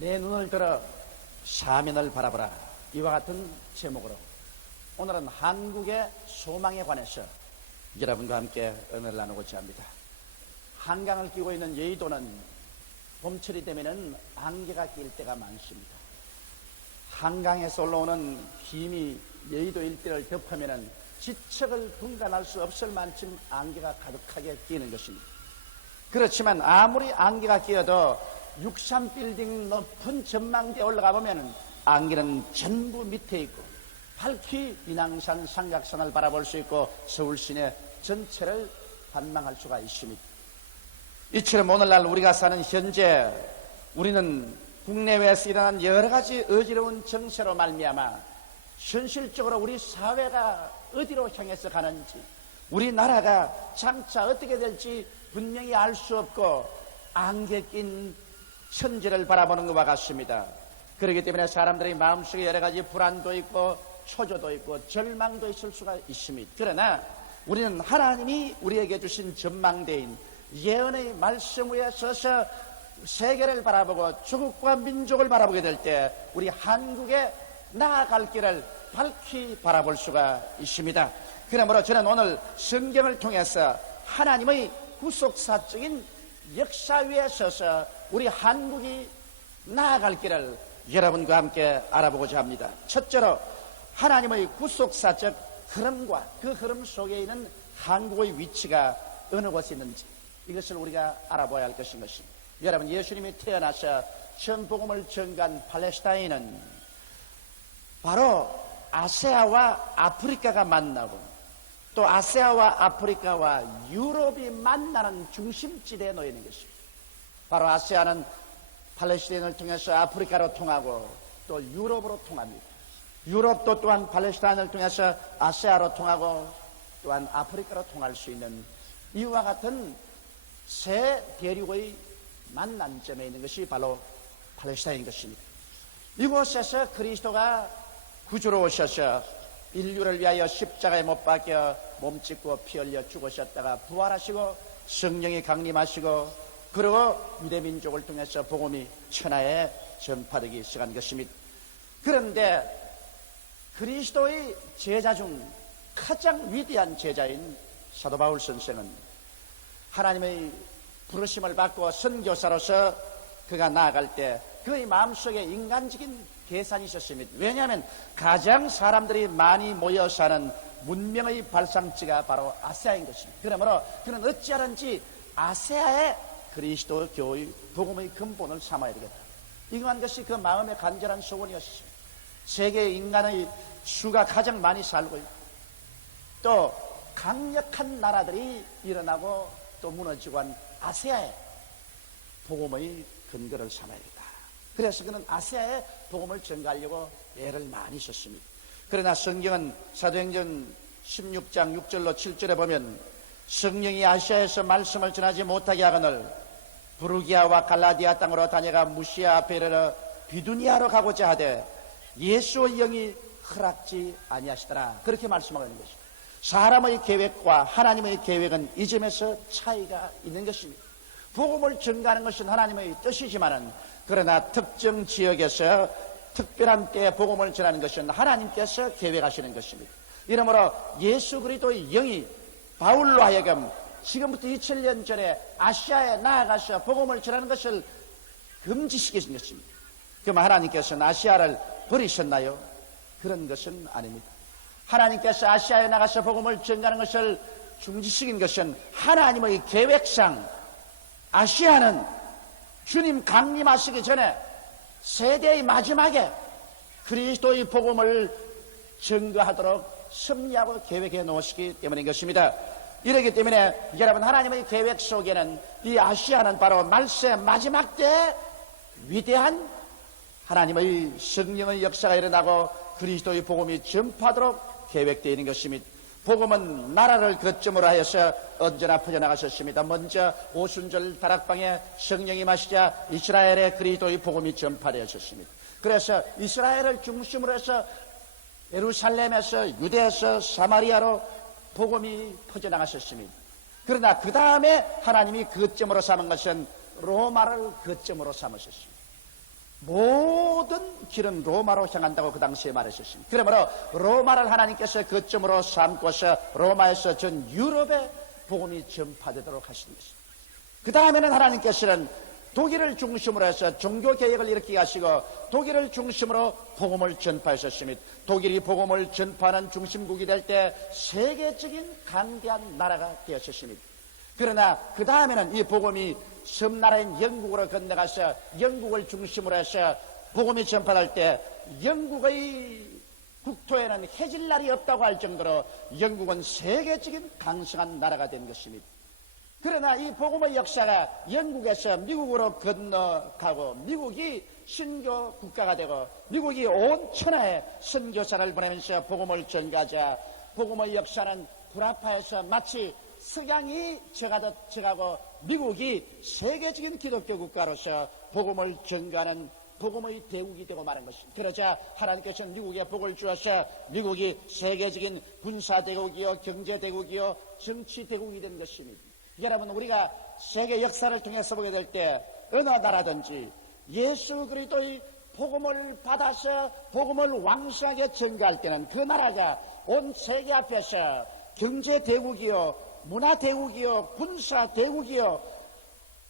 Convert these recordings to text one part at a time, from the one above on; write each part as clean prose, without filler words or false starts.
내 눈을 들어 사면을 바라보라. 이와 같은 제목으로 오늘은 한국의 소망에 관해서 여러분과 함께 은혜를 나누고자 합니다. 한강을 끼고 있는 여의도는 봄철이 되면 안개가 낄 때가 많습니다. 한강에서 올라오는 힘이 여의도 일대를 덮으면 지척을 분간할 수 없을 만큼 안개가 가득하게 끼는 것입니다. 그렇지만 아무리 안개가 끼어도 63빌딩 높은 전망대에 올라가 보면 안개는 전부 밑에 있고 밝히 인왕산 삼각산을 바라볼 수 있고 서울 시내 전체를 관망할 수가 있습니다. 이처럼 오늘날 우리가 사는 현재 우리는 국내외에서 일어난 여러 가지 어지러운 정세로 말미암아 현실적으로 우리 사회가 어디로 향해서 가는지, 우리나라가 장차 어떻게 될지 분명히 알 수 없고 안개 낀 현재를 바라보는 것과 같습니다. 그렇기 때문에 사람들의 마음속에 여러 가지 불안도 있고 초조도 있고 절망도 있을 수가 있습니다. 그러나 우리는 하나님이 우리에게 주신 전망대인 예언의 말씀 위에 서서 세계를 바라보고 조국과 민족을 바라보게 될 때 우리 한국에 나아갈 길을 밝히 바라볼 수가 있습니다. 그러므로 저는 오늘 성경을 통해서 하나님의 구속사적인 역사 위에 서서 우리 한국이 나아갈 길을 여러분과 함께 알아보고자 합니다. 첫째로 하나님의 구속사적 흐름과 그 흐름 속에 있는 한국의 위치가 어느 곳에 있는지 이것을 우리가 알아봐야 할 것인 것입니다. 여러분, 예수님이 태어나서 처음 복음을 전가한 팔레스타인은 바로 아시아와 아프리카가 만나고 또 아시아와 아프리카와 유럽이 만나는 중심지대에 놓여 있는 것입니다. 바로 아시아는 팔레스타인을 통해서 아프리카로 통하고 또 유럽으로 통합니다. 유럽도 또한 팔레스타인을 통해서 아시아로 통하고 또한 아프리카로 통할 수 있는 이와 같은 세 대륙의 만남점에 있는 것이 바로 팔레스타인인 것입니다. 이곳에서 그리스도가 구주로 오셔서 인류를 위하여 십자가에 못 박혀 몸짓고 피 흘려 죽으셨다가 부활하시고 성령이 강림하시고 그리고 유대민족을 통해서 복음이 천하에 전파되기 시작한 것입니다. 그런데 그리스도의 제자 중 가장 위대한 제자인 사도 바울 선생은 하나님의 부르심을 받고 선교사로서 그가 나아갈 때 그의 마음속에 인간적인 계산이 있었습니다. 왜냐하면 가장 사람들이 많이 모여 사는 문명의 발상지가 바로 아시아인 것입니다. 그러므로 그는 어찌하든지 아시아의 그리스도 교의 복음의 근본을 삼아야 되겠다. 이러한 것이 그 마음의 간절한 소원이었습니다. 세계 인간의 수가 가장 많이 살고 있고 또 강력한 나라들이 일어나고 또 무너지고 한 아시아의 복음의 근거를 삼아야겠다. 그래서 그는 아시아의 복음을 전가하려고 애를 많이 썼습니다. 그러나 성경은 사도행전 16장 6절로 7절에 보면 성령이 아시아에서 말씀을 전하지 못하게 하거늘 부르기아와 갈라디아 땅으로 다녀가 무시아 앞에 이르러 비두니아로 가고자 하되 예수의 영이 허락지 아니하시더라. 그렇게 말씀하고 있는 것입니다. 사람의 계획과 하나님의 계획은 이 점에서 차이가 있는 것입니다. 복음을 전가하는 것은 하나님의 뜻이지만은 그러나 특정 지역에서 특별한 때에 복음을 전하는 것은 하나님께서 계획하시는 것입니다. 이러므로 예수 그리스도의 영이 바울로 하여금 지금부터 2000년 전에 아시아에 나아가서 복음을 전하는 것을 금지시키신 것입니다. 그럼 하나님께서는 아시아를 버리셨나요? 그런 것은 아닙니다. 하나님께서 아시아에 나가서 복음을 전하는 것을 중지시킨 것은 하나님의 계획상 아시아는 주님 강림하시기 전에 세대의 마지막에 그리스도의 복음을 전거하도록 섭리하고 계획해 놓으시기 때문인 것입니다. 이러기 때문에 여러분, 하나님의 계획 속에는 이 아시아는 바로 말세 마지막 때 위대한 하나님의 성령의 역사가 일어나고 그리스도의 복음이 전파하도록 계획되어 있는 것입니다. 복음은 나라를 거점으로 하여서 언제나 퍼져나가셨습니다. 먼저 오순절 다락방에 성령이 마시자 이스라엘의 그리스도의 복음이 전파되었습니다. 그래서 이스라엘을 중심으로 해서 예루살렘에서 유대에서 사마리아로 복음이 퍼져나가셨습니다. 그러나 그 다음에 하나님이 거점으로 삼은 것은 로마를 거점으로 삼으셨습니다. 모든 길은 로마로 향한다고 그 당시에 말하셨습니다. 그러므로 로마를 하나님께서 거점으로 삼고서 로마에서 전 유럽에 복음이 전파되도록 하시는 것입니다. 그 다음에는 하나님께서는 독일을 중심으로 해서 종교개혁을 일으키게 하시고 독일을 중심으로 복음을 전파하셨습니다. 독일이 복음을 전파하는 중심국이 될 때 세계적인 강대한 나라가 되었습니다. 그러나 그 다음에는 이 복음이 섬나라인 영국으로 건너가서 영국을 중심으로 해서 복음이 전파할 때 영국의 국토에는 해질 날이 없다고 할 정도로 영국은 세계적인 강성한 나라가 된 것입니다. 그러나 이 복음의 역사가 영국에서 미국으로 건너가고 미국이 신교 국가가 되고 미국이 온 천하에 선교사를 보내면서 복음을 전가하자 복음의 역사는 불합화해서 마치 석양이 저가고 미국이 세계적인 기독교 국가로서 복음을 전가하는 복음의 대국이 되고 말한 것입니다. 그러자 하나님께서는 미국에 복을 주어서 미국이 세계적인 군사대국이요 경제대국이요 정치대국이 된 것입니다. 여러분, 우리가 세계 역사를 통해서 보게 될 때 어느 나라든지 예수 그리스도의 복음을 받아서 복음을 왕성하게 전가할 때는 그 나라가 온 세계 앞에서 경제대국이요 문화대국이요 군사대국이요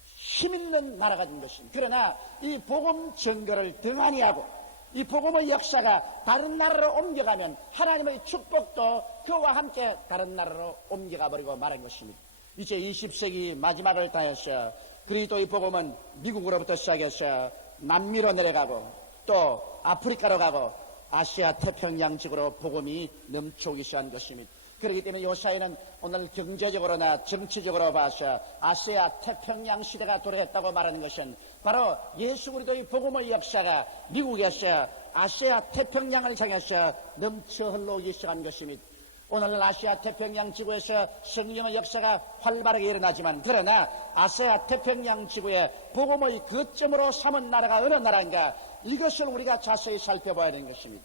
힘있는 나라가 된 것입니다. 그러나 이 복음 전거를 등한히 하고 이 복음의 역사가 다른 나라로 옮겨가면 하나님의 축복도 그와 함께 다른 나라로 옮겨가 버리고 말한 것입니다. 이제 20세기 마지막을 다해서 그리스도의 복음은 미국으로부터 시작해서 남미로 내려가고 또 아프리카로 가고 아시아 태평양 지구로 복음이 넘쳐오기 시작한 것입니다. 그렇기 때문에 이 사회는 오늘 경제적으로나 정치적으로 봐서 아시아 태평양 시대가 도래했다고 말하는 것은 바로 예수 그리스도의 복음의 역사가 미국에서 아시아 태평양을 향해서 넘쳐 흘러오기 시작한 것입니다. 오늘은 아시아 태평양 지구에서 성령의 역사가 활발하게 일어나지만 그러나 아시아 태평양 지구의 복음의 거점으로 삼은 나라가 어느 나라인가 이것을 우리가 자세히 살펴봐야 되는 것입니다.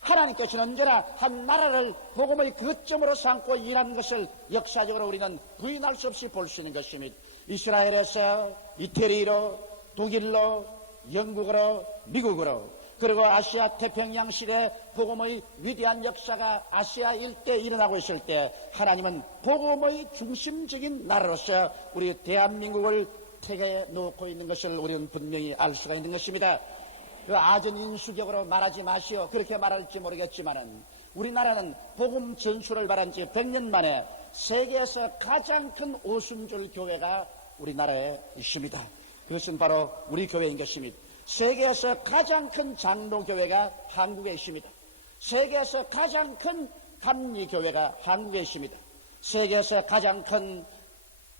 하나님께서는 언제나 한 나라를 복음의 거점으로 삼고 일하는 것을 역사적으로 우리는 부인할 수 없이 볼 수 있는 것입니다. 이스라엘에서 이태리로 독일로 영국으로 미국으로 그리고 아시아 태평양 시대 복음의 위대한 역사가 아시아 일대에 일어나고 있을 때 하나님은 복음의 중심적인 나라로서 우리 대한민국을 택해 놓고 있는 것을 우리는 분명히 알 수가 있는 것입니다. 그 아전인수격으로 말하지 마시오 그렇게 말할지 모르겠지만은 우리나라는 복음 전수를 바란 지 100년 만에 세계에서 가장 큰 오순절 교회가 우리나라에 있습니다. 그것은 바로 우리 교회인 것입니다. 세계에서 가장 큰 장로교회가 한국에 있습니다. 세계에서 가장 큰 감리교회가 한국에 있습니다. 세계에서 가장 큰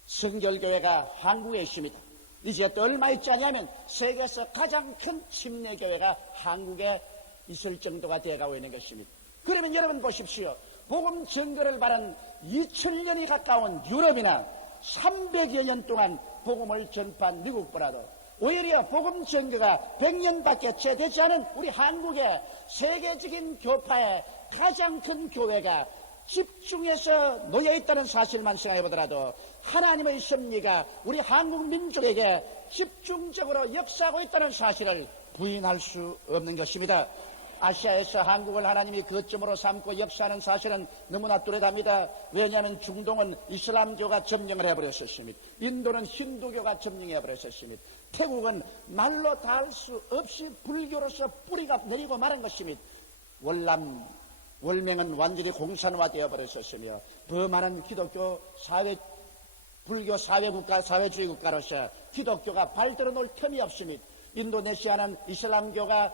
성결교회가 한국에 있습니다. 이제 또 얼마 있지 않냐면 세계에서 가장 큰 침례교회가 한국에 있을 정도가 되어가고 있는 것입니다. 그러면 여러분 보십시오. 복음 전거를 바란 2000년이 가까운 유럽이나 300여 년 동안 복음을 전파한 미국보다도 오히려 복음 전거가 100년밖에 채 되지 않은 우리 한국의 세계적인 교파의 가장 큰 교회가 집중해서 놓여있다는 사실만 생각해보더라도 하나님의 섭리가 우리 한국 민족에게 집중적으로 역사하고 있다는 사실을 부인할 수 없는 것입니다. 아시아에서 한국을 하나님이 거점으로 삼고 역사하는 사실은 너무나 뚜렷합니다. 왜냐하면 중동은 이슬람교가 점령을 해버렸었습니다. 인도는 힌두교가 점령해버렸었습니다. 태국은 말로 다 할 수 없이 불교로서 뿌리가 내리고 말한 것입니다. 월맹은 완전히 공산화되어 버렸었으며 더 많은 기독교 사회 불교 사회국가 사회주의 국가로서 기독교가 발들어 놓을 틈이 없습니다. 인도네시아는 이슬람교가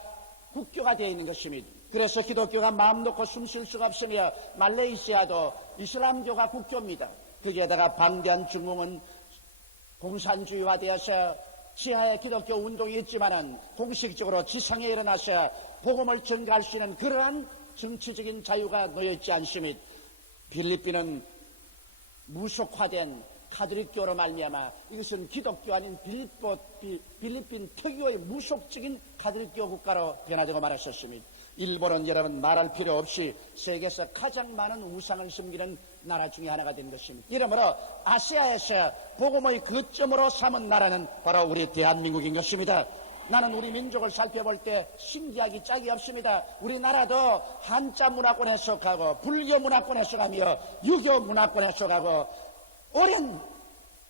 국교가 되어 있는 것입니다. 그래서 기독교가 마음 놓고 숨 쉴 수가 없으며 말레이시아도 이슬람교가 국교입니다. 거기에다가 방대한 중국은 공산주의화되어서 지하에 기독교 운동이 있지만은 공식적으로 지상에 일어나서 복음을 전가할 수 있는 그러한 정치적인 자유가 놓여있지 않습니다. 필리핀은 무속화된 카톨릭교로 말미암아 이것은 기독교 아닌 필리핀 특유의 무속적인 카톨릭교 국가로 변화되고 말았었습니다. 일본은 여러분 말할 필요 없이 세계에서 가장 많은 우상을 섬기는 나라 중에 하나가 된 것입니다. 이러므로 아시아에서 복음의 거점으로 삼은 나라는 바로 우리 대한민국인 것입니다. 나는 우리 민족을 살펴볼 때 신기하기 짝이 없습니다. 우리나라도 한자 문화권에 속하고 불교 문화권에 속하며 유교 문화권에 속하고 오랜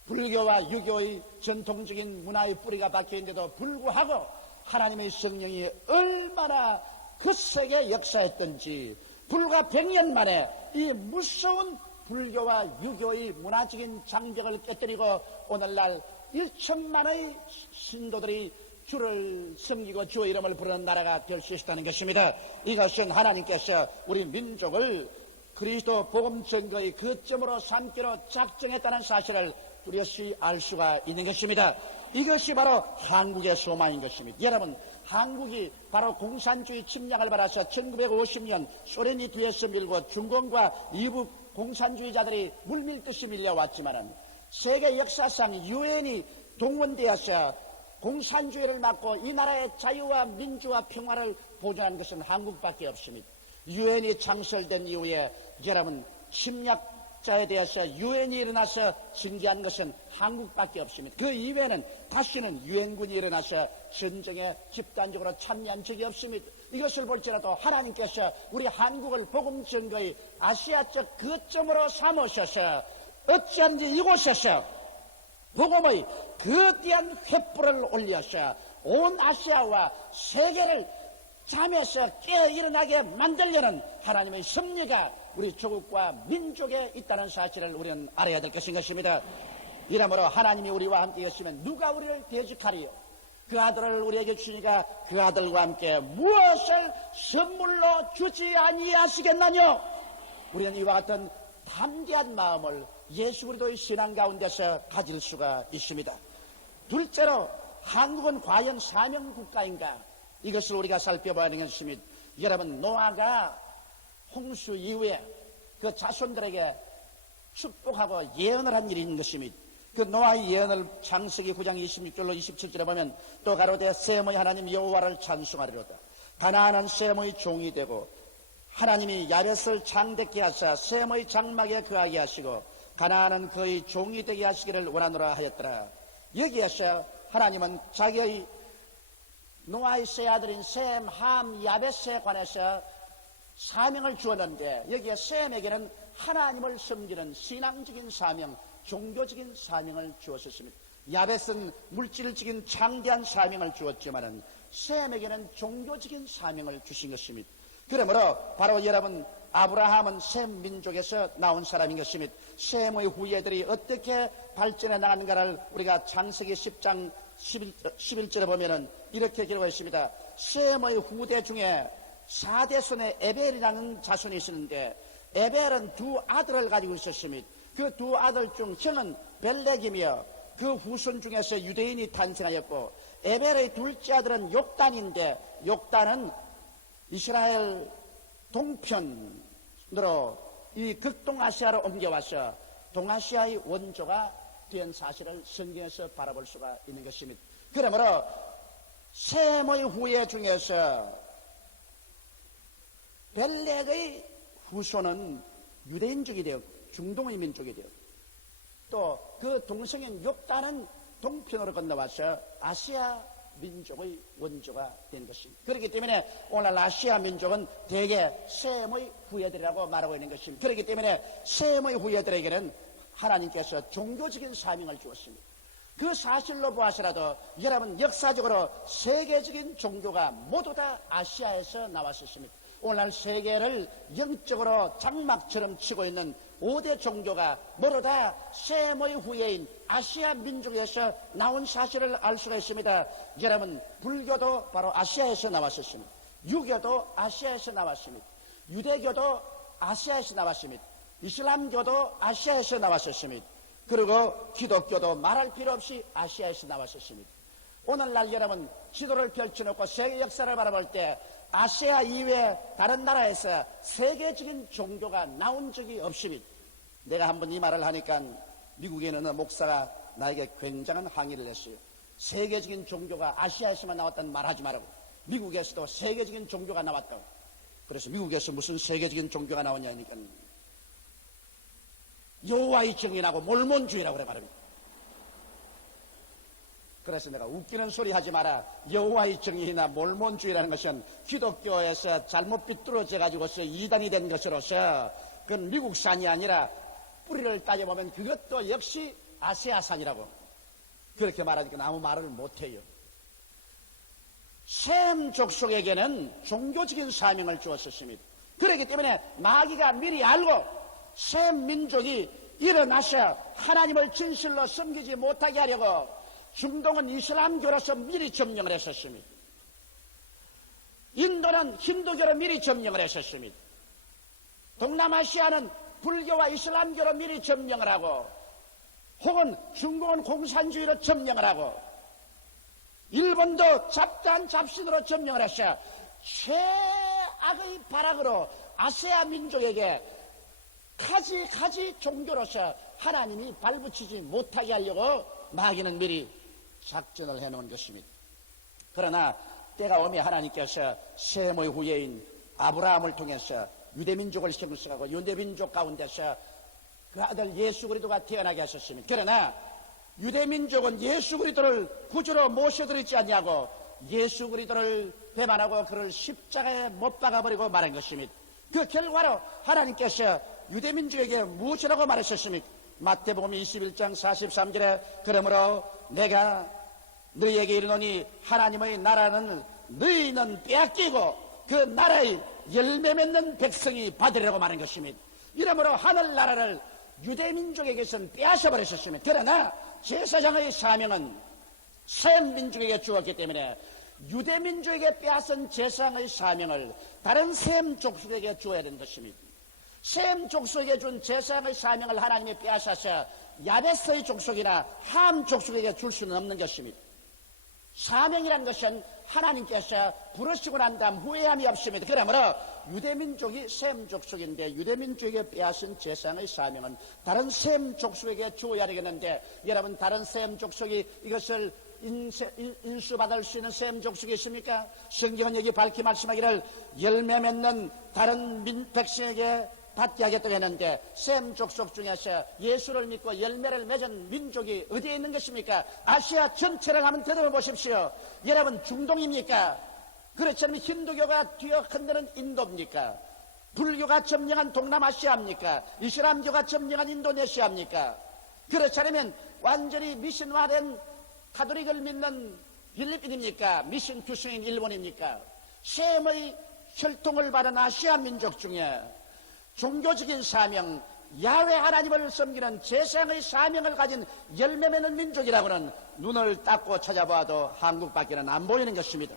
불교와 유교의 전통적인 문화의 뿌리가 박혀있는데도 불구하고 하나님의 성령이 얼마나 거세게 역사했던지 불과 100년 만에 이 무서운 불교와 유교의 문화적인 장벽을 깨뜨리고 오늘날 1천만의 신도들이 주를 섬기고 주의 이름을 부르는 나라가 될 수 있다는 것입니다. 이것은 하나님께서 우리 민족을 그리스도 복음 증거의 거점으로 삼기로 작정했다는 사실을 뚜렷이 알 수가 있는 것입니다. 이것이 바로 한국의 소망인 것입니다. 여러분, 한국이 바로 공산주의 침략을 받아서 1950년 소련이 뒤에서 밀고 중공과 이북 공산주의자들이 물밀듯이 밀려왔지만은 세계 역사상 유엔이 동원되어서 공산주의를 막고 이 나라의 자유와 민주와 평화를 보존한 것은 한국밖에 없습니다. 유엔이 창설된 이후에 여러분 침략자에 대해서 유엔이 일어나서 징계한 것은 한국밖에 없습니다. 그 이외에는 다시는 유엔군이 일어나서 전쟁에 집단적으로 참여한 적이 없습니다. 이것을 볼지라도 하나님께서 우리 한국을 복음 증거의 아시아적 거점으로 삼으셔서 어찌하는지 이곳에서 복음의 거대한 횃불을 올려서 온 아시아와 세계를 잠에서 깨어 일어나게 만들려는 하나님의 섭리가 우리 조국과 민족에 있다는 사실을 우리는 알아야 될 것인 것입니다. 이러므로 하나님이 우리와 함께 계시면 누가 우리를 대적하리요? 그 아들을 우리에게 주니까 그 아들과 함께 무엇을 선물로 주지 아니하시겠나뇨? 우리는 이와 같은 담대한 마음을 예수 그리스도의 신앙 가운데서 가질 수가 있습니다. 둘째로 한국은 과연 사명 국가인가? 이것을 우리가 살펴봐야 하는 것입니다. 여러분, 노아가 홍수 이후에 그 자손들에게 축복하고 예언을 한 일이 있는 것입니다. 그 노아의 예언을 창세기 9장 26절로 27절에 보면 또 가로되 셈의 하나님 여호와를 찬송하리로다. 가나안은 셈의 종이 되고 하나님이 야벳을 창대케 하사 셈의 장막에 거하게 하시고 가나안은 그의 종이 되게 하시기를 원하노라 하였더라. 여기에서 하나님은 자기의 노아의 세 아들인 셈, 함, 야벳에 관해서 사명을 주었는데 여기에 셈에게는 하나님을 섬기는 신앙적인 사명, 종교적인 사명을 주었습니다. 야벳은 물질적인 창대한 사명을 주었지만은 셈에게는 종교적인 사명을 주신 것입니다. 그러므로 바로 여러분 아브라함은 셈 민족에서 나온 사람인 것입니다. 셈의 후예들이 어떻게 발전해 나가는가를 우리가 창세기 10장 11절에 보면은 이렇게 기록했습니다. 셈의 후대 중에 4대손의 에벨이라는 자손이 있었는데 에벨은 두 아들을 가지고 있었습니다. 그 두 아들 중 형은 벨렉이며 그 후손 중에서 유대인이 탄생하였고 에벨의 둘째 아들은 욕단인데 욕단은 이스라엘 동편으로 이 극동아시아로 옮겨와서 동아시아의 원조가 된 사실을 성경에서 바라볼 수가 있는 것입니다. 그러므로 셈의 후예 중에서 벨렉의 후손은 유대인족이 되었고 중동의 민족이 되었고 또 그 동생인 욕단은 동편으로 건너와서 아시아 민족의 원조가 된 것입니다. 그렇기 때문에 오늘 아시아 민족은 대개 셈의 후예들이라고 말하고 있는 것입니다. 그렇기 때문에 셈의 후예들에게는 하나님께서 종교적인 사명을 주었습니다. 그 사실로 보아서라도 여러분 역사적으로 세계적인 종교가 모두 다 아시아에서 나왔었습니다. 오늘날 세계를 영적으로 장막처럼 치고 있는 5대 종교가 모두 다 셈의 후예인 아시아 민족에서 나온 사실을 알 수가 있습니다. 여러분 불교도 바로 아시아에서 나왔었습니다. 유교도 아시아에서 나왔습니다. 유대교도 아시아에서 나왔습니다. 이슬람교도 아시아에서 나왔었습니다. 그리고 기독교도 말할 필요 없이 아시아에서 나왔었습니다. 오늘날 여러분 지도를 펼쳐놓고 세계 역사를 바라볼 때 아시아 이외 다른 나라에서 세계적인 종교가 나온 적이 없습니다. 내가 한번 이 말을 하니까 미국에 있는 목사가 나에게 굉장한 항의를 했어요. 세계적인 종교가 아시아에서만 나왔다는 말 하지 말라고. 미국에서도 세계적인 종교가 나왔다고. 그래서 미국에서 무슨 세계적인 종교가 나오냐니까 여호와의 증인하고 몰몬주의라고 그래 말합니다. 그래서 내가 웃기는 소리 하지 마라. 여호와의 정의나 몰몬주의라는 것은 기독교에서 잘못 비뚤어져 가지고서 이단이 된 것으로서 그건 미국산이 아니라 뿌리를 따져보면 그것도 역시 아세아산이라고 그렇게 말하니까 아무 말을 못해요. 셈 족속에게는 종교적인 사명을 주었습니다. 그렇기 때문에 마귀가 미리 알고 셈 민족이 일어나서 하나님을 진실로 섬기지 못하게 하려고 중동은 이슬람교로서 미리 점령을 했었습니다. 인도는 힌두교로 미리 점령을 했었습니다. 동남아시아는 불교와 이슬람교로 미리 점령을 하고 혹은 중국은 공산주의로 점령을 하고 일본도 잡다한 잡신으로 점령을 했어요. 최악의 발악으로 아세아 민족에게 가지 종교로서 하나님이 발붙이지 못하게 하려고 마귀는 미리 작전을 해놓은 것입니다. 그러나 때가 오면 하나님께서 셈의 후예인 아브라함을 통해서 유대민족을 형성하고 유대민족 가운데서 그 아들 예수 그리스도가 태어나게 하셨습니다. 그러나 유대민족은 예수 그리스도를 구주로 모셔드리지 않냐고 예수 그리스도를 배반하고 그를 십자가에 못 박아버리고 말한 것입니다. 그 결과로 하나님께서 유대민족에게 무엇이라고 말하셨습니까? 마태복음 21장 43절에 그러므로 내가 너희에게 이르노니 하나님의 나라는 너희는 빼앗기고 그 나라의 열매 맺는 백성이 받으리라고 말한 것입니다. 이러므로 하늘나라를 유대민족에게서는 빼앗아버렸었습니다. 그러나 제사장의 사명은 셈 민족에게 주었기 때문에 유대민족에게 빼앗은 제사장의 사명을 다른 셈 족속에게 주어야 되는 것입니다. 셈 족속에게 준 제사장의 사명을 하나님이 빼앗아서 야베스의 족속이나 함 족속에게 줄 수는 없는 것입니다. 사명이라는 것은 하나님께서 부르시고 난 다음 후회함이 없습니다. 그러므로 유대민족이 셈 족속인데 유대민족에게 빼앗은 제사장의 사명은 다른 셈 족속에게 주어야 되겠는데 여러분 다른 셈 족속이 이것을 인수받을 수 있는 셈 족속이 있습니까? 성경은 여기 밝히 말씀하기를 열매 맺는 다른 백성에게 받게 하겠다고 했는데 셈 족속 중에서 예수를 믿고 열매를 맺은 민족이 어디에 있는 것입니까? 아시아 전체를 한번 들어보십시오. 여러분 중동입니까? 그렇지 않으면 힌두교가 뒤어흔드는 인도입니까? 불교가 점령한 동남아시아입니까? 이슬람교가 점령한 인도네시아입니까? 그렇지 않으면 완전히 미신화된 가톨릭을 믿는 필리핀입니까? 미신 규성인 일본입니까? 셈의 혈통을 받은 아시아 민족 중에 종교적인 사명, 야훼 하나님을 섬기는 제사장의 사명을 가진 열매 맺는 민족이라고는 눈을 닦고 찾아봐도 한국밖에는 안 보이는 것입니다.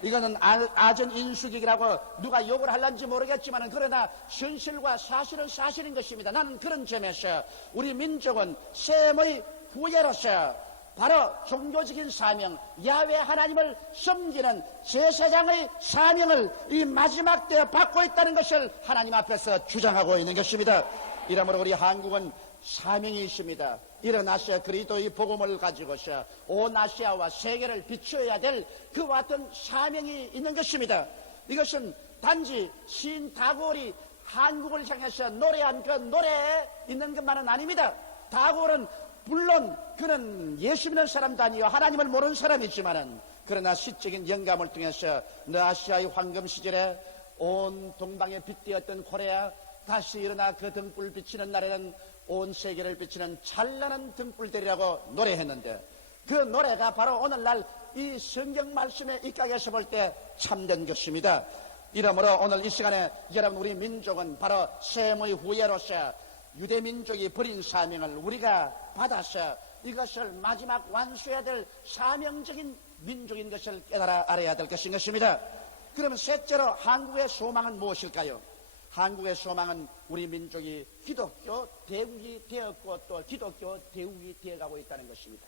이거는 아전 인수기라고 누가 욕을 할런지 모르겠지만 그러나 현실과 사실은 사실인 것입니다. 나는 그런 점에서 우리 민족은 셈의 후예로서 바로 종교적인 사명, 야훼 하나님을 섬기는 제사장의 사명을 이 마지막 때에 받고 있다는 것을 하나님 앞에서 주장하고 있는 것입니다. 이러므로 우리 한국은 사명이 있습니다. 일어나서 그리스도의 복음을 가지고서 온 아시아와 세계를 비추어야 될 그와 같은 사명이 있는 것입니다. 이것은 단지 시인 다골이 한국을 향해서 노래한 그 노래에 있는 것만은 아닙니다. 다골은 물론 그는 예수 믿는 사람도 아니요 하나님을 모르는 사람이지만은 그러나 시적인 영감을 통해서 너 아시아의 황금 시절에 온 동방에 빛되었던 코레아 다시 일어나 그 등불 비치는 날에는 온 세계를 비치는 찬란한 등불들이라고 노래했는데 그 노래가 바로 오늘날 이 성경 말씀의 입각에서 볼 때 참된 것입니다. 이러므로 오늘 이 시간에 여러분 우리 민족은 바로 셈의 후예로서 유대민족이 버린 사명을 우리가 받아서 이것을 마지막 완수해야 될 사명적인 민족인 것을 깨달아 알아야 될 것인 것입니다. 그러면 셋째로 한국의 소망은 무엇일까요? 한국의 소망은 우리 민족이 기독교 대국이 되었고 또 기독교 대국이 되어가고 있다는 것입니다.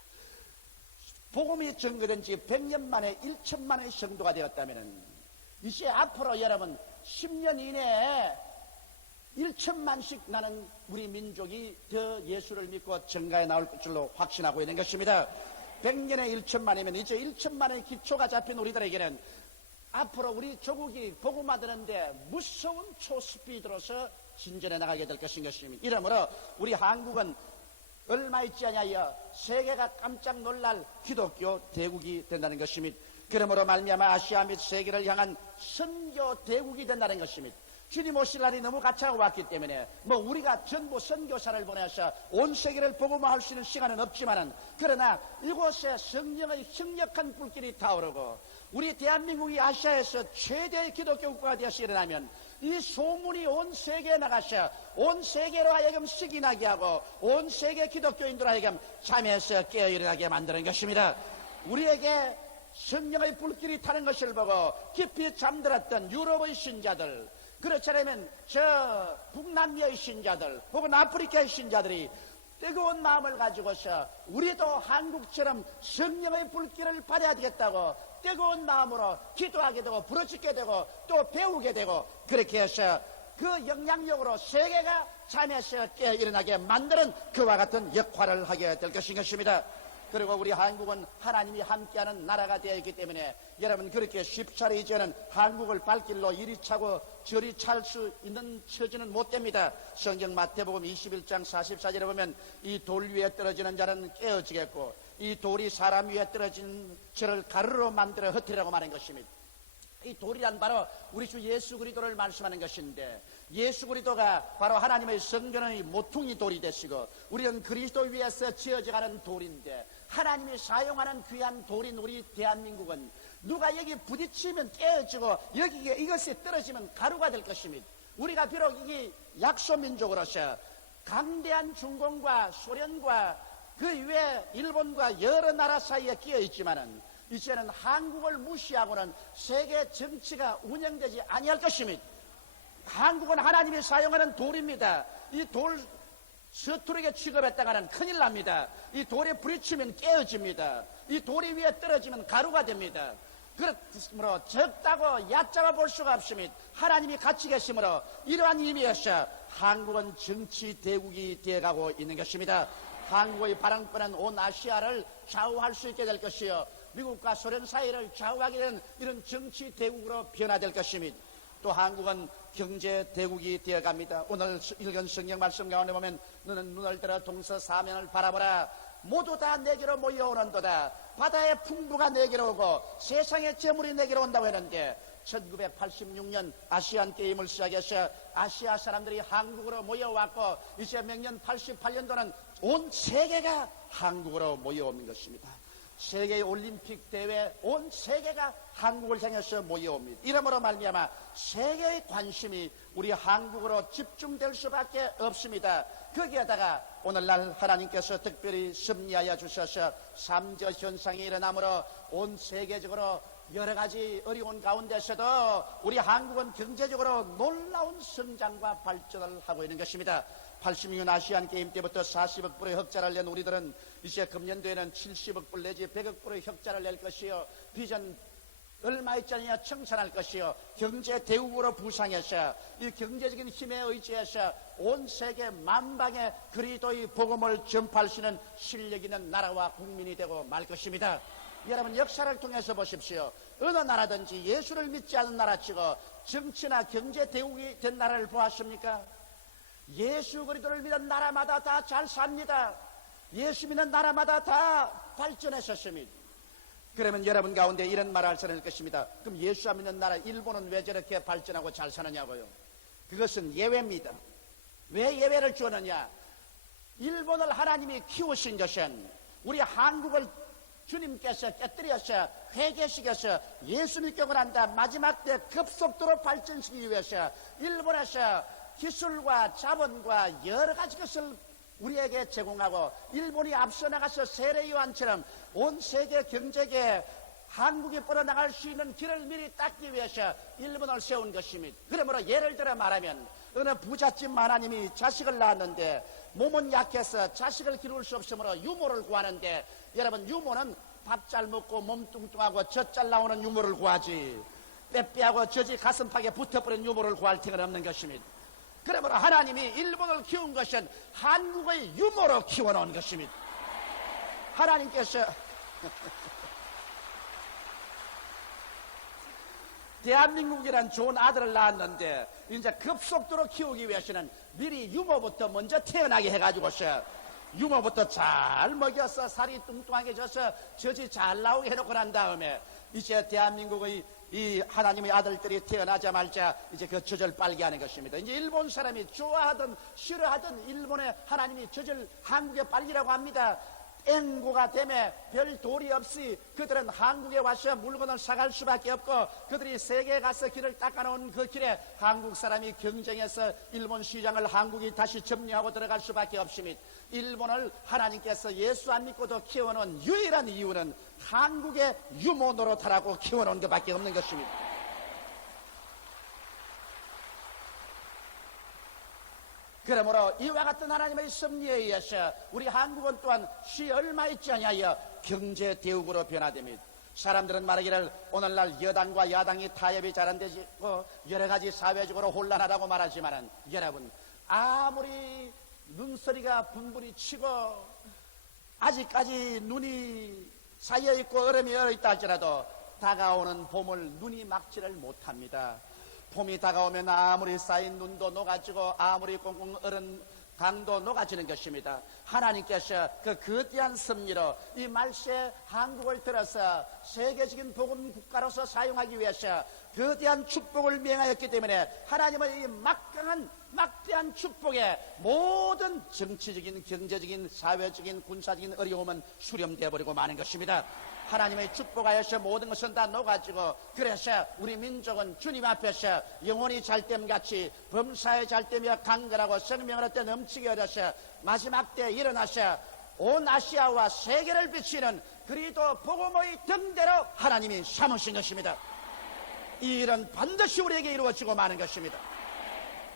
복음이 증거된 지 100년 만에 1천만의 성도가 되었다면 이제 앞으로 여러분 10년 이내에 1천만씩 나는 우리 민족이 더 예수를 믿고 정가에 나올 줄로 확신하고 있는 것입니다. 100년에 1천만이면 이제 1천만의 기초가 잡힌 우리들에게는 앞으로 우리 조국이 복음화되는데 무서운 초스피드로서 진전해 나가게 될 것인 것입니다. 이러므로 우리 한국은 얼마 있지 않냐여 세계가 깜짝 놀랄 기독교 대국이 된다는 것입니다. 그러므로 말미암아 아시아 및 세계를 향한 선교 대국이 된다는 것입니다. 주님 오실 날이 너무 가차가 왔기 때문에 우리가 전부 선교사를 보내서 온 세계를 복음화할 수 있는 시간은 없지만은, 그러나 이곳에 성령의 형력한 불길이 타오르고 우리 대한민국이 아시아에서 최대의 기독교 국가가 되어서 일어나면 이 소문이 온 세계에 나가서 온 세계로 하여금 시기나게 하고 온 세계 기독교인들 하여금 잠에서 깨어 일어나게 만드는 것입니다. 우리에게 성령의 불길이 타는 것을 보고 깊이 잠들었던 유럽의 신자들, 그렇지 않으면 저 북남미의 신자들 혹은 아프리카의 신자들이 뜨거운 마음을 가지고서 우리도 한국처럼 성령의 불길을 받아야 되겠다고 뜨거운 마음으로 기도하게 되고 부르짖게 되고 또 배우게 되고, 그렇게 해서 그 영향력으로 세계가 잠에서 깨어 일어나게 만드는 그와 같은 역할을 하게 될 것입니다. 그리고 우리 한국은 하나님이 함께하는 나라가 되어 있기 때문에 여러분, 그렇게 쉽사리 이제는 한국을 발길로 이리 차고 저리 찰 수 있는 처지는 못 됩니다. 성경 마태복음 21장 44절에 보면 이 돌 위에 떨어지는 자는 깨어지겠고 이 돌이 사람 위에 떨어진 저를 가루로 만들어 흩으리라고 말한 것입니다. 이 돌이란 바로 우리 주 예수 그리스도를 말씀하는 것인데, 예수 그리스도가 바로 하나님의 성전의 모퉁이 돌이 되시고 우리는 그리스도 위에서 지어져가는 돌인데, 하나님이 사용하는 귀한 돌인 우리 대한민국은 누가 여기 부딪히면 깨어지고 여기에 이것이 떨어지면 가루가 될 것입니다. 우리가 비록 이게 약소민족으로서 강대한 중공과 소련과 그 위에 일본과 여러 나라 사이에 끼어 있지만은 이제는 한국을 무시하고는 세계 정치가 운영되지 아니할 것입니다. 한국은 하나님이 사용하는 돌입니다. 이 돌 서투르게 취급했다가는 큰일 납니다. 이 돌에 부딪히면 깨어집니다. 이 돌이 위에 떨어지면 가루가 됩니다. 그러므로 적다고 얕잡아 볼 수가 없습니다. 하나님이 같이 계시므로 이러한 의미에서 한국은 정치 대국이 되어가고 있는 것입니다. 한국의 바람권은 온 아시아를 좌우할 수 있게 될 것이요, 미국과 소련 사이를 좌우하게 되는 이런 정치 대국으로 변화될 것입니다. 또 한국은 경제 대국이 되어갑니다. 오늘 읽은 성경 말씀 가운데 보면 너는 눈을 들어 동서사면을 바라보라. 모두 다 내게로 모여오는도다. 바다의 풍부가 내게로 오고 세상의 재물이 내게로 온다고 했는데 1986년 아시안 게임을 시작해서 아시아 사람들이 한국으로 모여왔고 이제 명년 88년도는 온 세계가 한국으로 모여오는 것입니다. 세계 올림픽 대회 온 세계가 한국을 향해서 모여옵니다. 이러므로 말미암아 세계의 관심이 우리 한국으로 집중될 수밖에 없습니다. 거기에다가 오늘날 하나님께서 특별히 섭리하여 주셔서 삼저 현상이 일어나므로 온 세계적으로 여러 가지 어려운 가운데서도 우리 한국은 경제적으로 놀라운 성장과 발전을 하고 있는 것입니다. 86년 아시안 게임 때부터 40억 불의 흑자를 낸 우리들은 이제 금년도에는 70억 불 내지 100억 불의 흑자를 낼 것이요, 비전 얼마 있잖냐 청산할 것이요, 경제 대국으로 부상해서 이 경제적인 힘에 의지해서 온 세계 만방에 그리스도의 복음을 전파할 수 있는 실력 있는 나라와 국민이 되고 말 것입니다. 여러분, 역사를 통해서 보십시오. 어느 나라든지 예수를 믿지 않는 나라치고 정치나 경제 대국이 된 나라를 보았습니까? 예수 그리스도를 믿는 나라마다 다 잘 삽니다. 예수 믿는 나라마다 다 발전했었습니다. 그러면 여러분 가운데 이런 말을 할 사람일 것입니다. 그럼 예수 안 믿는 나라 일본은 왜 저렇게 발전하고 잘 사느냐고요? 그것은 예외입니다. 왜 예외를 주었느냐? 일본을 하나님이 키우신 것은 우리 한국을 주님께서 깨뜨려서 회개시켜서 예수 믿격을 한다 마지막 때 급속도로 발전시키기 위해서 일본에서 기술과 자본과 여러 가지 것을 우리에게 제공하고 일본이 앞서 나가서 세례요한처럼 온 세계 경제계에 한국이 뻗어나갈 수 있는 길을 미리 닦기 위해서 일본을 세운 것입니다. 그러므로 예를 들어 말하면 어느 부잣집 하나님이 자식을 낳았는데 몸은 약해서 자식을 기를 수 없으므로 유모를 구하는데, 여러분, 유모는 밥 잘 먹고 몸 뚱뚱하고 젖 잘 나오는 유모를 구하지 빼빼하고 젖이 가슴팍에 붙어버린 유모를 구할 틈은 없는 것입니다. 그러므로 하나님이 일본을 키운 것은 한국의 유모로 키워놓은 것입니다. 하나님께서 대한민국이란 좋은 아들을 낳았는데 이제 급속도로 키우기 위해서는 미리 유모부터 먼저 태어나게 해가지고서 유모부터 잘 먹여서 살이 뚱뚱하게 져서 젖이 잘 나오게 해놓고 난 다음에 이제 대한민국의 이 하나님의 아들들이 태어나자마자 이제 그 젖을 빨게 하는 것입니다. 이제 일본 사람이 좋아하든 싫어하든 일본의 하나님이 젖을 한국에 빨리라고 합니다. 땡고가 되매 별 도리 없이 그들은 한국에 와서 물건을 사갈 수밖에 없고, 그들이 세계에 가서 길을 닦아놓은 그 길에 한국 사람이 경쟁해서 일본 시장을 한국이 다시 점령하고 들어갈 수밖에 없습니다. 일본을 하나님께서 예수 안 믿고도 키워놓은 유일한 이유는 한국의 유모 노릇하라고 키워놓은 것밖에 없는 것입니다. 그러므로 이와 같은 하나님의 섭리에 의해서 우리 한국은 또한 시 얼마 있지 아니하여 경제 대국으로 변화됩니다. 사람들은 말하기를 오늘날 여당과 야당이 타협이 잘 안 되고 여러 가지 사회적으로 혼란하다고 말하지만은, 여러분, 아무리 눈서리가 분분히 치고 아직까지 눈이 쌓여있고 얼음이 얼어있다 할지라도 다가오는 봄을 눈이 막지를 못합니다. 봄이 다가오면 아무리 쌓인 눈도 녹아지고 아무리 꽁꽁 얼은 강도 녹아지는 것입니다. 하나님께서 그 거대한 섭리로 이 말세 한국을 들어서 세계적인 복음 국가로서 사용하기 위해서 거대한 축복을 명하였기 때문에 하나님의 이 막대한 축복에 모든 정치적인, 경제적인, 사회적인, 군사적인 어려움은 수렴되어 버리고 마는 것입니다. 하나님의 축복하여서 모든 것은 다 녹아지고, 그래서 우리 민족은 주님 앞에서 영혼이 잘됨같이 범사에 잘되며 강건하고 생명을 얻되 넘치게 얻어서 마지막 때에 일어나서 온 아시아와 세계를 비치는 그리스도 복음의 등대로 하나님이 삼으신 것입니다. 이 일은 반드시 우리에게 이루어지고 마는 것입니다.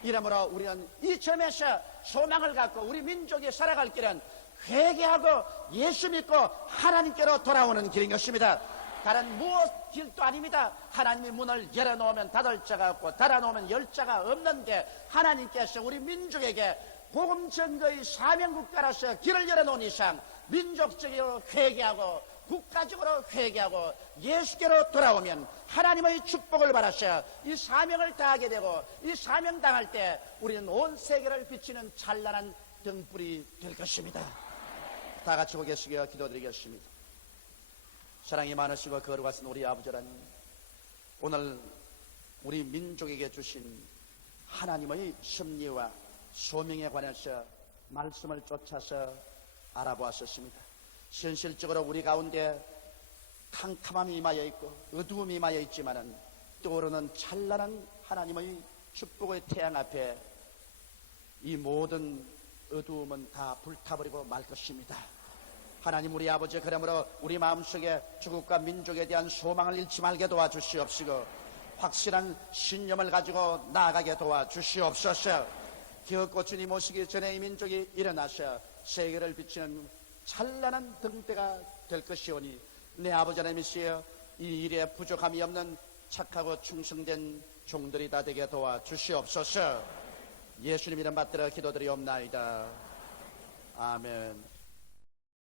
이러므로 우리는 이 점에서 소망을 갖고 우리 민족이 살아갈 길은 회개하고 예수 믿고 하나님께로 돌아오는 길인 것입니다. 다른 무엇 길도 아닙니다. 하나님이 문을 열어놓으면 닫을 자가 없고 닫아놓으면 열 자가 없는 게, 하나님께서 우리 민족에게 복음 전거의 사명국가로서 길을 열어놓은 이상 민족적으로 회개하고 국가적으로 회개하고 예수께로 돌아오면 하나님의 축복을 받아서 이 사명을 다하게 되고, 이 사명 당할 때 우리는 온 세계를 비치는 찬란한 등불이 될 것입니다. 다 같이 고개숙여 기도드리겠습니다. 사랑이 많으시고 거룩하신 우리 아버지 하나님, 오늘 우리 민족에게 주신 하나님의 섭리와 소명에 관해서 말씀을 쫓아서 알아보았습니다. 현실적으로 우리 가운데 캄캄함이 임하여 있고 어두움이 임하여 있지만은 떠오르는 찬란한 하나님의 축복의 태양 앞에 이 모든 어두움은 다 불타버리고 말 것입니다. 하나님 우리 아버지, 그러므로 우리 마음속에 주국과 민족에 대한 소망을 잃지 말게 도와주시옵시고 확실한 신념을 가지고 나아가게 도와주시옵소서. 기어코 주님 오시기 전에 이 민족이 일어나서 세계를 비치는 찬란한 등대가 될 것이오니 내 아버지 하나님이시여 이 일에 부족함이 없는 착하고 충성된 종들이 다 되게 도와주시옵소서. 예수님 이름 받들어 기도드리옵나이다. 아멘.